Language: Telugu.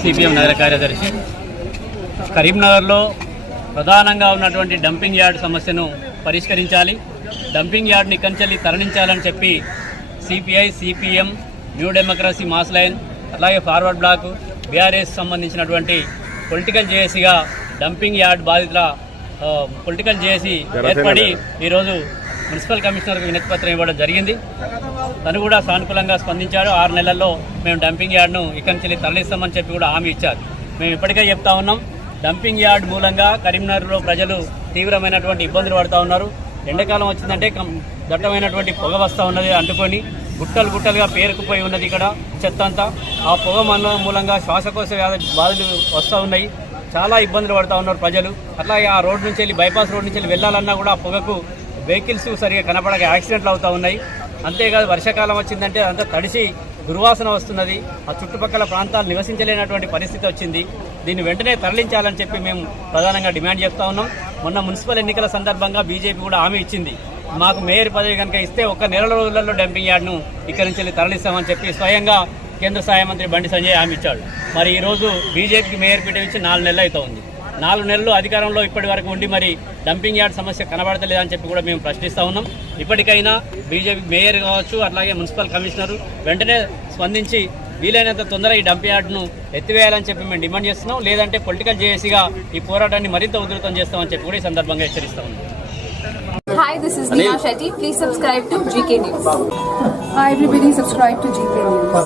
సిపిఎం నగర కార్యదర్శి. కరీంనగర్లో ప్రధానంగా ఉన్నటువంటి డంపింగ్ యార్డ్ సమస్యను పరిష్కరించాలి, డంపింగ్ యార్డ్ని కంచెల్లి తరలించాలని చెప్పి CPI, CPM, new democracy, mass line, అలాగే ఫార్వర్డ్ బ్లాక్, బీఆర్ఎస్ సంబంధించినటువంటి పొలిటికల్ జేఏసీగా డంపింగ్ యార్డ్ బాధితుల పొలిటికల్ జేఏసీ ఏర్పడి ఈరోజు మున్సిపల్ కమిషనర్కు వినతిపత్రం ఇవ్వడం జరిగింది. తను కూడా సానుకూలంగా స్పందించాడు. 6 నెలల్లో మేము డంపింగ్ యార్డ్ను ఇక్కడి నుంచి తరలిస్తామని చెప్పి కూడా హామీ ఇచ్చారు. మేము ఇప్పటికే చెప్తా ఉన్నాం, డంపింగ్ యార్డ్ మూలంగా కరీంనగర్లో ప్రజలు తీవ్రమైనటువంటి ఇబ్బందులు పడుతూ ఉన్నారు. ఎండాకాలం వచ్చిందంటే దట్టమైనటువంటి పొగ వస్తూ ఉన్నది, అంటుకొని గుట్టలు గుట్టలుగా పేరుకుపోయి ఉన్నది ఇక్కడ చెత్త అంతా. ఆ పొగ మూలంగా శ్వాసకోశ బాధలు వస్తూ ఉన్నాయి. చాలా ఇబ్బందులు పడుతూ ఉన్నారు ప్రజలు. అట్లాగే ఆ రోడ్ నుంచి వెళ్ళి, బైపాస్ రోడ్ నుంచి వెళ్ళి వెళ్ళాలన్నా కూడా ఆ పొగకు వెహికల్స్ సరిగా కనపడక యాక్సిడెంట్లు అవుతూ ఉన్నాయి. అంతేకాదు వర్షాకాలం వచ్చిందంటే అంతా తడిసి దుర్వాసన వస్తున్నది. ఆ చుట్టుపక్కల ప్రాంతాలు నివసించలేనటువంటి పరిస్థితి వచ్చింది. దీన్ని వెంటనే తరలించాలని చెప్పి మేము ప్రధానంగా డిమాండ్ చేస్తూ ఉన్నాం. మొన్న మున్సిపల్ ఎన్నికల సందర్భంగా బీజేపీ కూడా హామీ ఇచ్చింది, మాకు మేయర్ పదవి కనుక ఇస్తే 1 నెల రోజులలో డంపింగ్ యార్డ్ను ఇక్కడి నుంచి తరలిస్తామని చెప్పి స్వయంగా కేంద్ర సహాయ మంత్రి బండి సంజయ్ హామీ ఇచ్చాడు. మరి ఈరోజు బీజేపీకి మేయర్ పీఠం ఇచ్చి 4 నెలలు అవుతుంది. 4 నెలలు అధికారంలో ఇప్పటి వరకు ఉండి మరి డంపింగ్ యార్డ్ సమస్య కనబడతలేదని చెప్పి కూడా మేము ప్రశ్నిస్తూ ఉన్నాం. ఇప్పటికైనా బీజేపీ మేయర్ కావచ్చు, అట్లాగే మున్సిపల్ కమిషనరు వెంటనే స్పందించి వీలైనంత తొందరగా ఈ డంపింగ్ యార్డ్ను ఎత్తివేయాలని చెప్పి మేము డిమాండ్ చేస్తున్నాం. లేదంటే పొలిటికల్ జేఏసీగా ఈ పోరాటాన్ని మరింత ఉధృతం చేస్తామని చెప్పి కూడా ఈ సందర్భంగా హెచ్చరిస్తా ఉన్నాం. Hi, this is Neha Shetty. Please subscribe to GK News. Hi everybody, subscribe to GK News.